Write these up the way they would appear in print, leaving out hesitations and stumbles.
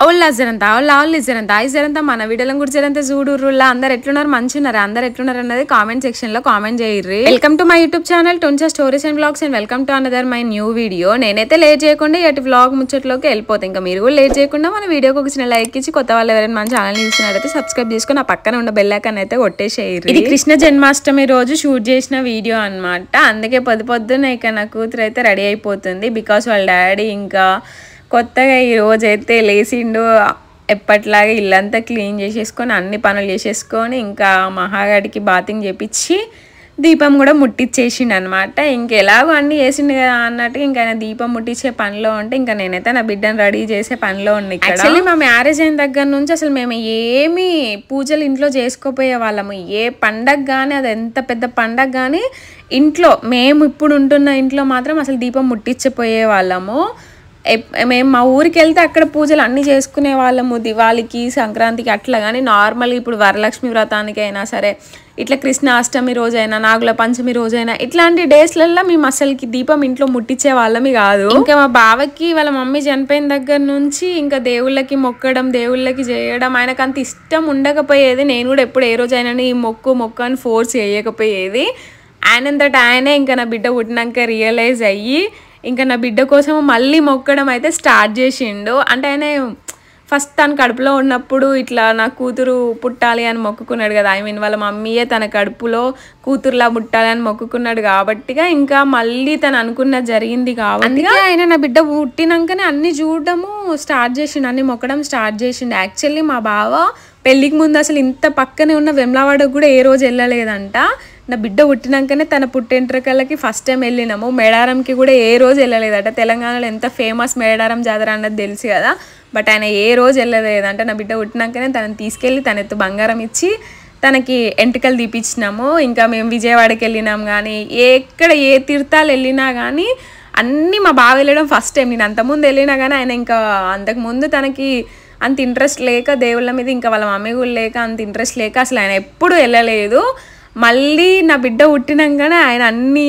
జరంతా మన వీడియోలను కూడా జరంతా చూడుర్రులా అందరు ఎట్లున్నారు మంచిన్నారు అందరు ఎట్లున్నారు అన్నది కామెంట్ సెక్షన్ లో కామెంట్ చేయర్రి. Welcome to my YouTube channel టుంచా stories and vlogs and welcome to another my new video. నేనైతే లేట్ చేయకుండా ఇటు వ్లాగ్ ముచ్చట్లోకి వెళ్ళిపోతాం. ఇంకా మీరు కూడా లేట్ చేయకుండా మన వీడియోకి ఒక చిన్న లైక్ ఇచ్చి కొత్త వాళ్ళు ఎవరైనా మన ఛానల్ చూసినట్టయితే సబ్స్క్రైబ్ చేసుకుని ఆ పక్కన ఉన్న బెల్ ఐకాన్ అయితే కొట్టేసేయర్రి. ఇది కృష్ణ జన్మాష్టమి రోజు షూట్ చేసిన వీడియో అన్నమాట. అందుకే పొద్దున ఇక నా కూతురు అయితే రెడీ అయిపోతుంది. బికాస్ వాళ్ళ డాడీ ఇంకా కొత్తగా ఈ రోజైతే లేచిండు. ఎప్పట్లాగా ఇల్లంతా క్లీన్ చేసేసుకొని అన్ని పనులు చేసేసుకొని ఇంకా మహాగాడికి బాతింగ్ చేపించి దీపం కూడా ముట్టించేసిండు అనమాట. ఇంకెలాగో అన్నీ చేసిండు కదా అన్నట్టు ఇంకా ఆయన దీపం ముట్టించే పనిలో ఉంటే ఇంకా నేనైతే నా బిడ్డను రెడీ చేసే పనిలో ఉన్నాయి. యాక్చువల్లీ మా మ్యారేజ్ అయిన దగ్గర నుంచి అసలు మేము ఏమి పూజలు ఇంట్లో చేసుకోపోయే వాళ్ళము. ఏ పండగ కానీ అది ఎంత పెద్ద పండగ కానీ ఇంట్లో మేము ఇప్పుడు ఉంటున్న ఇంట్లో మాత్రం అసలు దీపం ముట్టించిపోయే వాళ్ళము. మేము మా ఊరికి వెళ్తే అక్కడ పూజలు అన్నీ చేసుకునే వాళ్ళము. దివాళీకి సంక్రాంతికి అట్లా. కానీ నార్మల్గా ఇప్పుడు వరలక్ష్మి వ్రతానికి అయినా సరే ఇట్లా కృష్ణాష్టమి రోజైనా నాగుల పంచమి రోజైనా ఇట్లాంటి డేస్లలో మేము అసలుకి దీపం ఇంట్లో ముట్టించే వాళ్ళమి కాదు. ఇంకా మా బావకి వాళ్ళ మమ్మీ చనిపోయిన దగ్గర నుంచి ఇంకా దేవుళ్ళకి మొక్కడం దేవుళ్ళకి చేయడం ఆయనకు అంత ఇష్టం ఉండకపోయేది. నేను కూడా ఎప్పుడు ఏ రోజైనా ఈ మొక్కు అని ఫోర్స్ చేయకపోయేది. ఆయనంతటా ఆయనే ఇంకా నా బిడ్డ పుట్టినాక రియలైజ్ అయ్యి ఇంకా నా బిడ్డ కోసం మళ్ళీ మొక్కడం అయితే స్టార్ట్ చేసిండు. అంటే ఆయన ఫస్ట్ తన కడుపులో ఉన్నప్పుడు ఇట్లా నా కూతురు పుట్టాలి అని మొక్కుకున్నాడు కదా. వాళ్ళ మమ్మీయే తన కడుపులో కూతురులా పుట్టాలి అని మొక్కుకున్నాడు కాబట్టిగా ఇంకా మళ్ళీ తను అనుకున్నది జరిగింది కాబట్టి ఆయన నా బిడ్డ పుట్టినాకనే అన్ని చూడడము స్టార్ట్ చేసిండు, అన్ని మొక్కడం స్టార్ట్ చేసిండు. యాక్చువల్లీ మా బావ పెళ్ళికి ముందు అసలు ఇంత పక్కనే ఉన్న వెమ్లవాడకు కూడా ఏ రోజు వెళ్ళలేదంట. నా బిడ్డ పుట్టినాకనే తన పుట్టెంట్రకలకి ఫస్ట్ టైం వెళ్ళినాము. మేడారంకి కూడా ఏ రోజు వెళ్ళలేదట. తెలంగాణలో ఎంత ఫేమస్ మేడారం జాతర అన్నది తెలుసు కదా. బట్ ఆయన ఏ రోజు వెళ్ళలేదంట. నా బిడ్డ పుట్టినాకనే తనని తీసుకెళ్ళి తన ఎత్తు బంగారం ఇచ్చి తనకి ఎంటికలు తీపిచ్చినాము. ఇంకా మేము విజయవాడకి వెళ్ళినాం కానీ ఎక్కడ ఏ తీర్థాలు వెళ్ళినా కానీ అన్నీ మా బావ వెళ్ళడం ఫస్ట్ టైం. నేను అంతకుముందు వెళ్ళినా కానీ ఆయన ఇంకా అంతకుముందు తనకి అంత ఇంట్రెస్ట్ లేక దేవుళ్ళ మీద ఇంకా వాళ్ళ మమ్మీ కూడా లేక అంత ఇంట్రెస్ట్ లేక అసలు ఆయన ఎప్పుడు వెళ్ళలేదు. మళ్ళీ నా బిడ్డ పుట్టినాకనే ఆయన అన్ని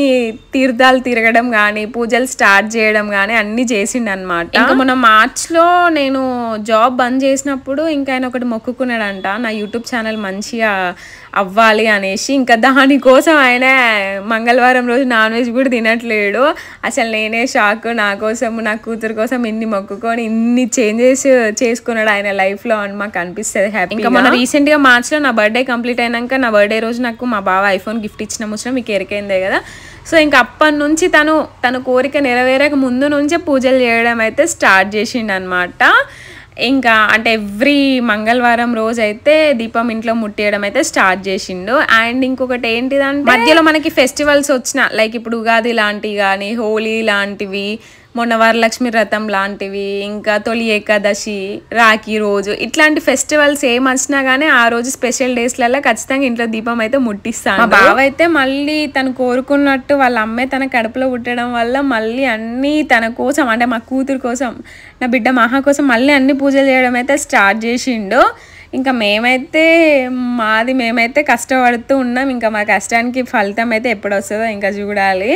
తీర్థాలు తిరగడం కానీ పూజలు స్టార్ట్ చేయడం కానీ అన్నీ చేసిండు అనమాట. ఇంకా మొన్న మార్చ్లో నేను జాబ్ బంద్ చేసినప్పుడు ఇంకా ఆయన ఒకటి మొక్కుకున్నాడంట నా యూట్యూబ్ ఛానల్ మంచిగా అవ్వాలి అనేసి. ఇంకా దానికోసం ఆయన మంగళవారం రోజు నాన్ వెజ్ కూడా తినట్లేడు. అసలు నేనే షాక్. నా కోసం నా కూతురు కోసం ఇన్ని మొక్కుకొని ఇన్ని చేంజెస్ చేసుకున్నాడు ఆయన లైఫ్లో అని మాకు అనిపిస్తుంది హ్యాపీ. ఇంకా మొన్న రీసెంట్గా మార్చ్లో నా బర్త్డే కంప్లీట్ అయినాక నా బర్త్డే రోజు నాకు మా బావ ఐఫోన్ గిఫ్ట్ ఇచ్చిన ముచ్చడం మీకు ఎరికైందే కదా. సో ఇంకా అప్పటి నుంచి తన కోరిక నెరవేరక ముందు నుంచే పూజలు చేయడం అయితే స్టార్ట్ చేసిండు అనమాట. ఇంకా అంటే ఎవ్రీ మంగళవారం రోజు అయితే దీపం ఇంట్లో ముట్టేయడం అయితే స్టార్ట్ చేసిండు. అండ్ ఇంకొకటి ఏంటిదంటే మధ్యలో మనకి ఫెస్టివల్స్ వచ్చిన లైక్ ఇప్పుడు ఉగాది లాంటివి కానీ హోలీ లాంటివి మొన్న వరలక్ష్మి వ్రతం లాంటివి ఇంకా తొలి ఏకాదశి రాఖీ రోజు ఇట్లాంటి ఫెస్టివల్స్ ఏం వచ్చినా కానీ ఆ రోజు స్పెషల్ డేస్లలో ఖచ్చితంగా ఇంట్లో దీపం అయితే ముట్టిస్తాను. మా బావ అయితే మళ్ళీ తను కోరుకున్నట్టు వాళ్ళ అమ్మే తన కడుపులో పుట్టడం వల్ల మళ్ళీ అన్నీ తన కోసం అంటే మా కూతురు కోసం నా బిడ్డ మహా కోసం మళ్ళీ అన్ని పూజలు చేయడం అయితే స్టార్ట్ చేసిండు. ఇంకా మేమైతే కష్టపడుతూ ఉన్నాం. ఇంకా మా కష్టానికి ఫలితం అయితే ఎప్పుడు వస్తుందో ఇంకా చూడాలి.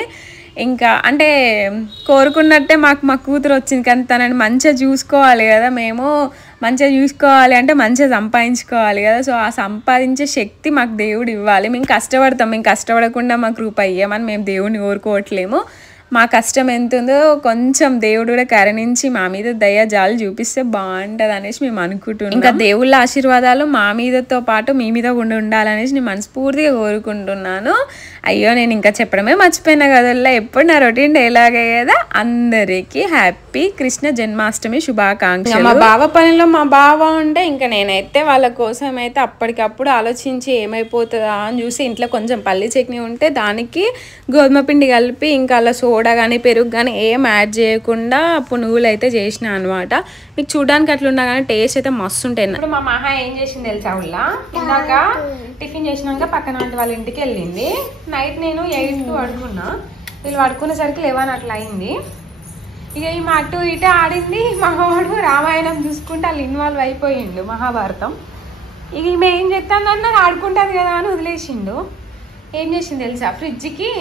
ఇంకా అంటే కోరుకున్నట్టే మా కూతురు వచ్చింది కానీ తనని మంచిగా చూసుకోవాలి కదా. మేము మంచిగా చూసుకోవాలి అంటే మంచిగా సంపాదించుకోవాలి కదా. సో ఆ సంపాదించే శక్తి మాకు దేవుడు ఇవ్వాలి. మేము కష్టపడతాం. మేము కష్టపడకుండా మాకు రూపాయి ఇవ్వమని మేము దేవుడిని కోరుకోవట్లేము. మా కష్టం ఎంత ఉందో కొంచెం దేవుడు కూడా కరుణించి మా మీద దయ జాలి చూపిస్తే బాగుంటుంది అనేసి మేము అనుకుంటున్నాం. ఇంకా దేవుళ్ళ ఆశీర్వాదాలు మా మీదతో పాటు మీ మీద ఉండాలనేసి నేను మనస్ఫూర్తిగా కోరుకుంటున్నాను. అయ్యో నేను ఇంకా చెప్పడమే మర్చిపోయినా కదల్లా. ఎప్పుడు నా రొటీన్ డైలాగ్ కదా. అందరికీ హ్యాపీ కృష్ణ జన్మాష్టమి శుభాకాంక్షలు. మా బావ పనిలో మా బావ ఉంటే ఇంకా నేనైతే వాళ్ళ కోసం అయితే అప్పటికప్పుడు ఆలోచించి ఏమైపోతుందా అని చూసి ఇంట్లో కొంచెం పల్లి చట్నీ ఉంటే దానికి గోధుమ పిండి కలిపి ఇంకా అలా సోడా కానీ పెరుగు కానీ ఏం యాడ్ చేయకుండా పునుగులు అయితే చేసిన అనమాట. మీకు చూడడానికి అట్లున్నా కానీ టేస్ట్ అయితే మస్తు ఉంటాయి. ఇప్పుడు మా మహా ఏం చేసింది తెలుసా ఊళ్ళ ఇందాక టిఫిన్ చేసినాక పక్కన వాళ్ళ ఇంటికి వెళ్ళింది. నైట్ నేను 8కి పడుకున్నా. వీళ్ళు పడుకునేసరికి 11 అట్లా అయింది. ఇక ఈ అటు ఇటే ఆడింది. మగవాడు రామాయణం చూసుకుంటే వాళ్ళు ఇన్వాల్వ్ అయిపోయిండు మహాభారతం. ఇక ఈమె ఏం చేస్తానన్నారు ఆడుకుంటుంది కదా అని వదిలేసిండు. ఏం చేసింది తెలుసా ఫ్రిడ్జ్కి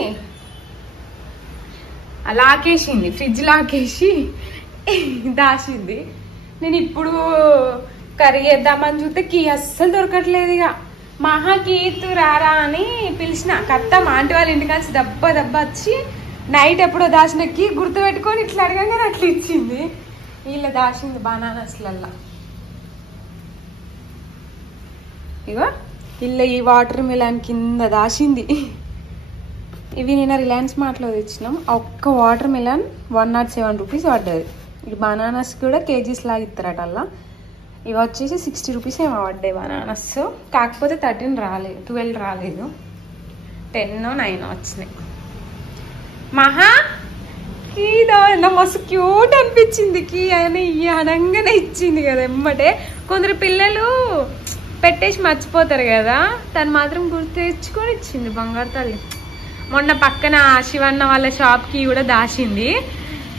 లాకేసింది. ఫ్రిడ్జ్ లాకేసి దాచింది. నేను ఇప్పుడు కర్రీ చేద్దామని చూస్తే కీ అస్సలు దొరకట్లేదు. ఇక మహా కీతు రారా అని పిలిచిన కత్త మా ఆంటీ వాళ్ళ ఇంటికి వచ్చి దెబ్బ వచ్చి నైట్ ఎప్పుడో దాచినకి గుర్తు పెట్టుకొని ఇట్లా అడగగానే అట్లా ఇచ్చింది. వీళ్ళ దాచింది బనానాస్లల్లా. ఇగో ఇల్ల ఈ వాటర్ మిలాన్ కింద దాచింది. ఇవి నేను రిలయన్స్ మార్ట్లో తెచ్చినాం. ఒక్క వాటర్ మిలాన్ 107 రూపీస్ పడ్డది. ఈ బనానాస్ కూడా కేజీస్ లాగా ఇస్తారట అలా. ఇవి వచ్చేసి 60 రూపీస్ ఏమో పడ్డాయి బనానాస్. కాకపోతే 13 రాలేదు, 12 రాలేదు, 10 9 వచ్చినాయి. మహా కీదో మస్తు క్యూట్ అనిపించింది. కీ అని అనంగానే ఇచ్చింది కదా ఎమ్మటే. కొందరు పిల్లలు పెట్టేసి మర్చిపోతారు కదా, తను మాత్రం గుర్తు తెచ్చుకొని ఇచ్చింది బంగారు తల్లి. మొన్న పక్కన శివన్న వాళ్ళ షాప్కి కూడా దాచింది.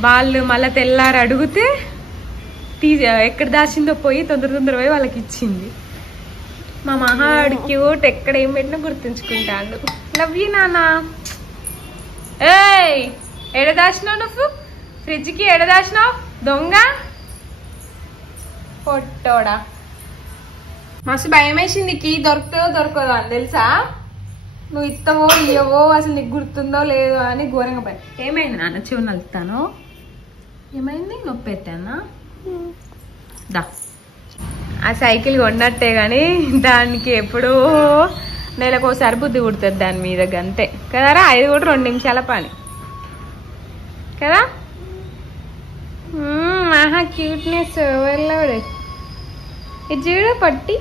వాళ్ళు మళ్ళీ తెల్లారు అడిగితే ఎక్కడ దాచిందో పోయి తొందర పోయి వాళ్ళకి ఇచ్చింది. మా మహాడు క్యూట్, ఎక్కడ ఏం పెట్టినా గుర్తుంచుకుంటాడు. లవ్ యూ నానా. ఏయ్ ఎడ దాచినావు నువ్వు? ఫ్రిడ్జ్కి ఎడ దాచినావు దొంగ పొట్టోడా. మస్తు భయం వేసింది కీ దొరుకుతుందో దొరకదో అని తెలుసా. నువ్వు ఇస్తావో ఇయ్యవో అసలు నీకు గుర్తుందో లేదో అని ఘోరంగా భయం. ఏమైంది నాన్న? చెవు నలుపుతాను. ఏమైంది? నొప్పి ఎత్తానా? దా ఆ సైకిల్ కొన్నట్టే కానీ దానికి ఎప్పుడో నెలకోసారి బుద్ధి పుడుతుంది దాని మీద గంతే కదరా. 5 కూడా 2 నిమిషాల పని కదా. ఆహా క్యూట్నెస్ వెళ్ళాడు. ఇది చూడు పట్టి.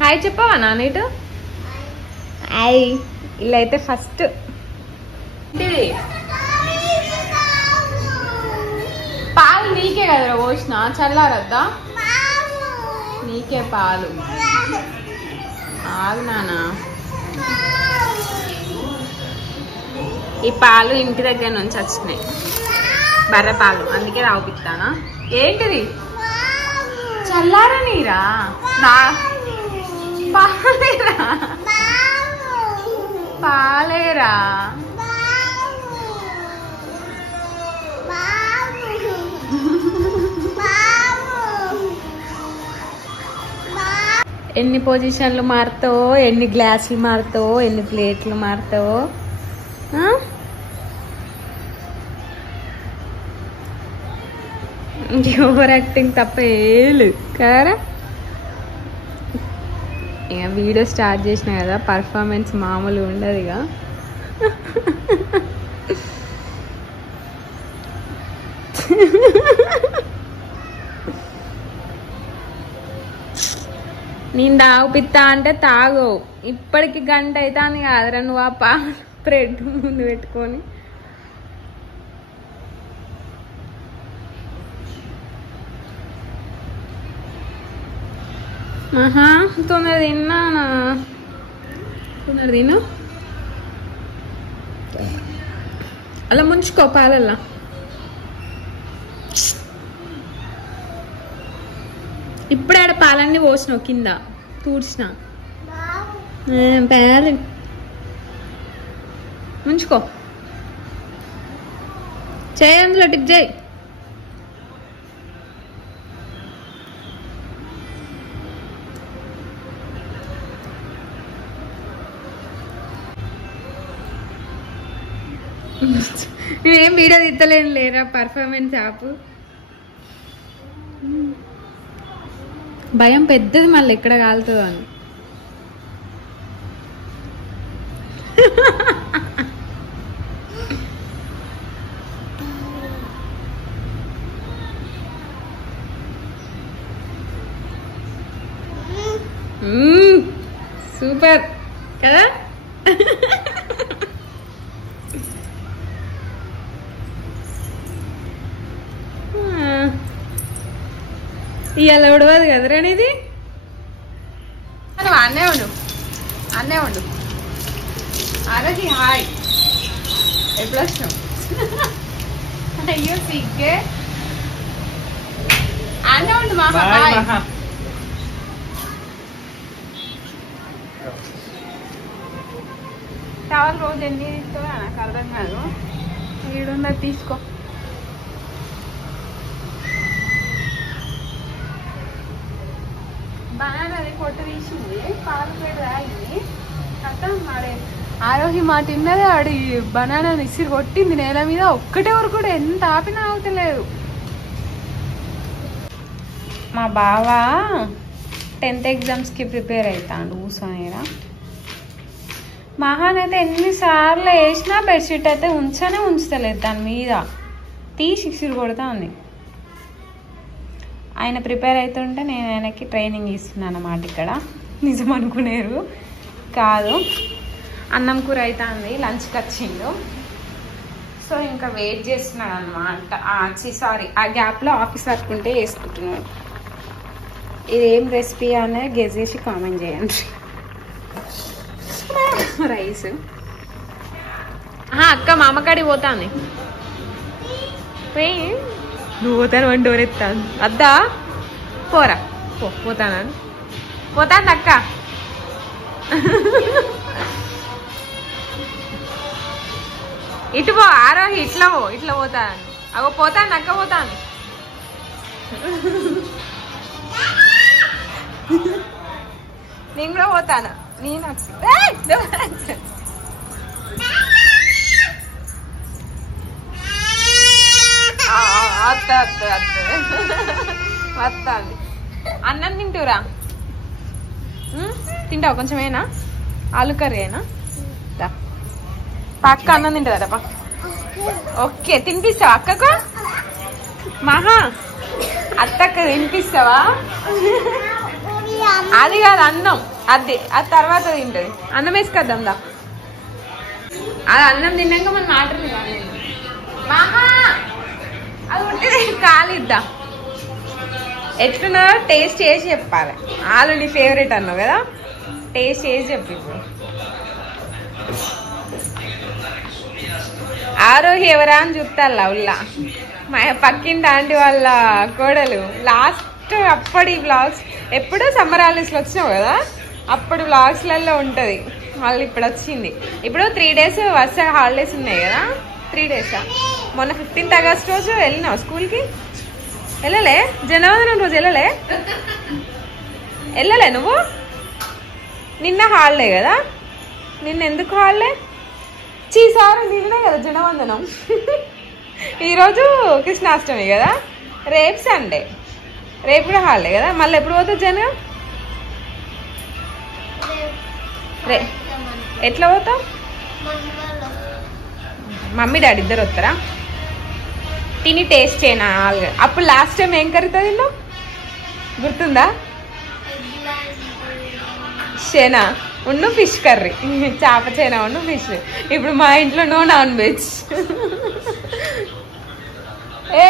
హాయ్ చెప్పవా నాన్న ఇటు? హాయ్. ఇలా అయితే ఫస్ట్ పాలు నీకే కదరా పోసిన, చల్లారద్దా? నీకే పాలు. ఆగు నానా. ఈ పాలు ఇంటి దగ్గర నుంచి వచ్చినాయి, బర్రె పాలు, అందుకే తాగిపిస్తానా. ఏంటిది? చల్లారా నీరా? పాలేరా? పాలేరా? ఎన్ని పొజిషన్లు మారుతావో, ఎన్ని గ్లాసులు మారుతావో, ఎన్ని ప్లేట్లు మారుతావో. ఓవర్ యాక్టింగ్ తప్ప ఏలు కదా. ఇక వీడియో స్టార్ట్ చేసిన కదా, పర్ఫార్మెన్స్ మామూలు ఉండదు. ఇక నేను తాగుపిత్తా అంటే తాగవు. ఇప్పటికి గంట అవుతుంది కాదురా నువ్వు ఆ పాలు బ్రెడ్ ముందు పెట్టుకొని. ఆహా తొందర తిన్నానా? తొందర తిను. అలా ముంచుకో పాలల్లా. ఇప్పుడే ఆడ పాలన్నీ పోసినావు కింద తూడ్చిన. పాలు ముంచుకో. చేయి అందులో టిప్ చేయి. నేనేం వీడియో తీస్తలేను లేరా, పర్ఫార్మెన్స్ ఆపు. భయం పెద్దది మళ్ళీ ఎక్కడ కాలుతుందో అని. సూపర్ కదా. ఇవాళ ఉడవదు కదరా ఇది. అన్నే ఉండు, అన్నే ఉండు. అరది హాయ్. ఎప్పుడు వచ్చినావు? అయ్యో సిగ్గే. అన్నే ఉండు మా హాయ్. టవల్ రోజు ఎన్ని తీసుకోవా నాకు అర్థం కాదు. 700 తీసుకో. పొట్టు తీసింది, పాలు పేరు తాగింది. అత్తం ఆడే ఆరోహి మాట తిన్నది, ఆడి బనానా ఇసిరి కొట్టింది నేల మీద. ఒక్కటే వరకు కూడా ఎంత ఆపినా అవుతలేదు. మా బావ 10th ఎగ్జామ్స్కి ప్రిపేర్ అవుతాడు కూర్చొనిరా. మహాన్ అయితే ఎన్నిసార్లు వేసినా బెడ్షీట్ అయితే ఉంచలేదు, దాని మీద తీసి ఇసిరి కొడతా ఉంది. ఆయన ప్రిపేర్ అవుతుంటే నేను ఆయనకి ట్రైనింగ్ ఇస్తున్నాను అన్నమాట. ఇక్కడ నిజం అనుకునేరు కాదు. అన్నం కూర అవుతుంది, లంచ్కి వచ్చిండు. సో ఇంకా వెయిట్ చేస్తున్నాడు అనమాట. సారీ, ఆ గ్యాప్లో ఆఫీస్ వర్క్ ఉంటే వేసుకుంటున్నాడు. ఇదేం రెసిపీ అనేది గెస్ చేసి కామెంట్ చేయండి. రైస్ అక్క మా అమ్మకాడికి పోతాను. పోయి నువ్వు పోతాను అని డోర్ ఎత్తాను. అద్దా పోరా పోతాను అక్క. ఇటు పో ఆరోహి, ఇట్లా పోతాను. అగో పోతాను అక్క, పోతాను. నేను కూడా పోతాను. నేను వస్తాంది. అన్నం తింటూరా? తింటావు కొంచెమేనా? ఆలు కర్రీ అయినా పక్క అన్నం తింటుందట. ఓకే, తినిపిస్తావా అక్కకు? మహా అత్తక్క తినిపిస్తావా? అది కాదు అన్నం, అది తర్వాత తింటది. అన్నం వేసుకొద్దాం దా. అది అన్నం తిన్నాక మన మాటలు కాదు. మహా అది ఉంటే కాలిద్దా. ఎట్లున్నారో టేస్ట్ చేసి చెప్పాలి. ఆలు నీ ఫేవరెట్ అన్నావు కదా, టేస్ట్ చేసి చెప్పి. ఆరోహి ఎవరా అని చూస్తాను ఉల్లా. మా పక్కింటి ఆంటీ వాళ్ళ కోడలు. లాస్ట్ అప్పటి వ్లాగ్స్, ఎప్పుడూ సమ్మర్ హాలిడేస్లో వచ్చినావు కదా, అప్పుడు వ్లాగ్స్లలో ఉంటుంది. మళ్ళీ ఇప్పుడు వచ్చింది. ఇప్పుడు 3 days వరుస హాలిడేస్ ఉన్నాయి కదా. 3 days. మొన్న 15th August రోజు వెళ్ళినావు స్కూల్కి? వెళ్ళలే? జనవరి రోజు వెళ్ళలే నువ్వు? నిన్న హాలిడే కదా. నిన్న ఎందుకు హాలిడే? సార్ నిన్నే కదా జనవందనం. ఈరోజు కృష్ణాష్టమి కదా, రేపు సండే, రేపు కూడా హాలిడే కదా. మళ్ళీ ఎప్పుడు పోతావు జన? ఎట్లా పోతావు? మమ్మీ డాడీ ఇద్దరు వస్తారా? తిని టేస్ట్ చేయనా? అప్పుడు లాస్ట్ టైం ఏం కర్రీతో తిన్నావు గుర్తుందా? చేనా ఉన్ను ఫిష్ కర్రీ, చేప చేనా ఉన్ను ఫిష్. ఇప్పుడు మా ఇంట్లో నో నాన్ వెజ్. ఏ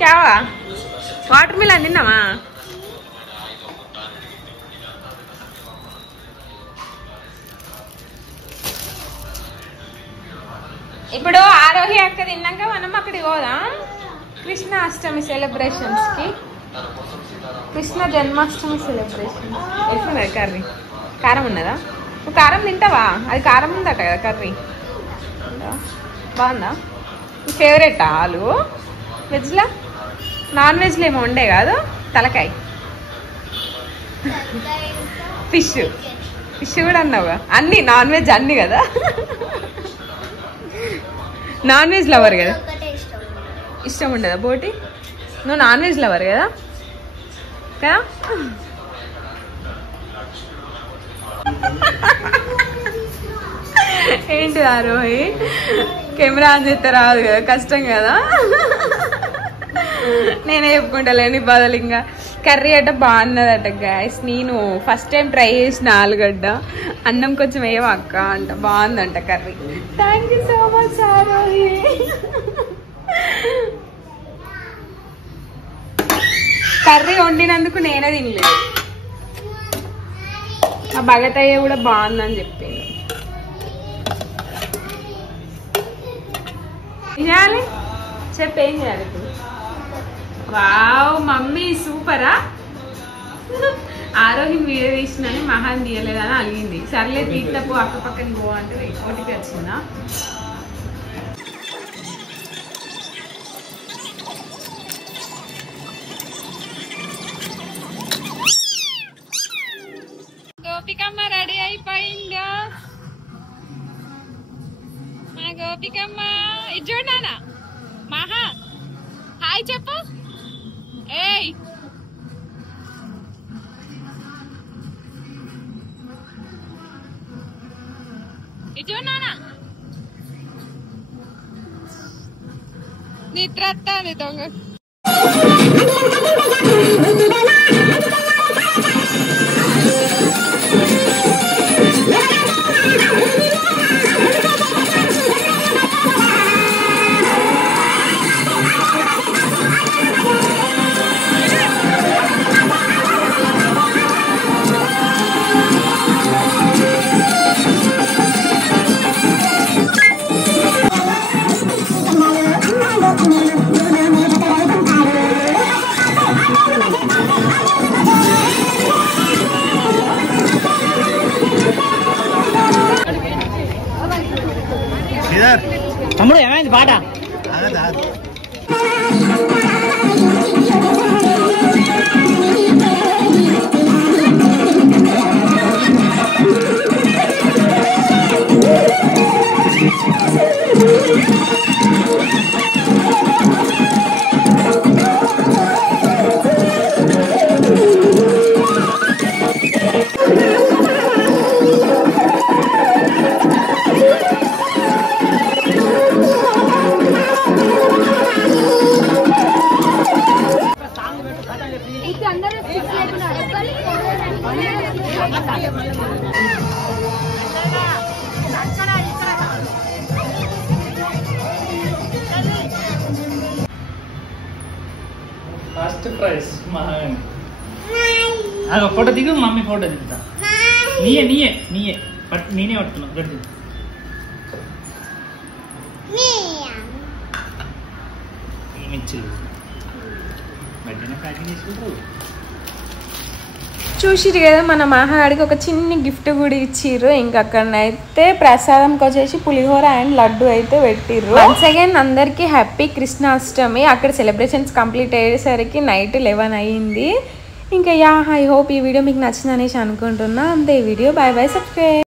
క్యావా వాటర్ మిలన్ తిన్నావా? ఇప్పుడు ఆరోహి అక్క తిన్నాక మనం అక్కడికి పోదాం కృష్ణాష్టమి సెలబ్రేషన్స్కి. కృష్ణ జన్మాష్టమి సెలబ్రేషన్. ఎట్లున్నది కర్రీ? కారం ఉన్నదా? నువ్వు కారం తింటావా? అది కారం ఉందట కదా కర్రీ. బాగుందా? నీ ఫేవరెటా ఆలు? వెజ్లా? నాన్ వెజ్లో ఏమో ఉండే కాదు, తలకాయ ఫిష్ కూడా అన్నావుగా. అన్నీ నాన్ వెజ్ అన్నీ కదా. నాన్ వెజ్ లవర్ కదా? ఇష్టం ఉండదా బోటి? నువ్వు నాన్ వెజ్ లవర్ కదా కదా? ఏంటి ఆరోహి కెమెరా ఆన్ చేస్తే రాదు కదా, కష్టం కదా. నేనే చెప్పుకుంటాలేని బదులు. ఇంకా కర్రీ అట బాగున్నదట గాయస్. నేను ఫస్ట్ టైం ట్రై చేసిన ఆలుగడ్డ. అన్నం కొంచెం వేయవా అక్క అంట. బాగుందంట curry. Thank you so much Arohi. Curry వండినందుకు నేనే తినలేదు. ఆ భగతయ్య కూడా బాగుందని చెప్పిండు. ఏం చేయాలి చెప్పు, ఏం చేయాలి ఇప్పుడు? వావ్ మమ్మీ సూపరా. ఆరోగ్యం వీడియో తీసినని మహాన్ తీయలేదని అలిగింది. సర్లే తీర్థపు అక్క పక్కన పో అంటే ఓటీపీ వచ్చిందా? హాయ్ చెప్పు. ఏయ్ ఇటు నానా నిద్ర వస్తుంది దొంగ. తమ్ముడు ఏమైంది పాట? ఫస్ట్ ప్రైజ్ ఫోటో దిగు, మమ్మీ ఫోటో దిగుతా. నీయే నీయే నీయే నేనే పట్టుకున్నా. గడ్డి మిర్చిలు గడ్డిన ప్యాకింగ్ చేసుకుంటారు. చూసిరు కదా మన మహాగాడికి ఒక చిన్న గిఫ్ట్ కూడా ఇచ్చిర్రు. ఇంకా అక్కడనైతే ప్రసాదంకి వచ్చేసి పులిహోర అండ్ లడ్డు అయితే పెట్టిర్రు. వన్స్ అగైన్ అందరికి హ్యాపీ కృష్ణాష్టమి. అక్కడ సెలబ్రేషన్స్ కంప్లీట్ అయ్యేసరికి నైట్ 11 అయ్యింది. ఇంకా ఐ హోప్ ఈ వీడియో మీకు నచ్చిందనేసి అనుకుంటున్నా. అంతే ఈ వీడియో. By by, subscribe.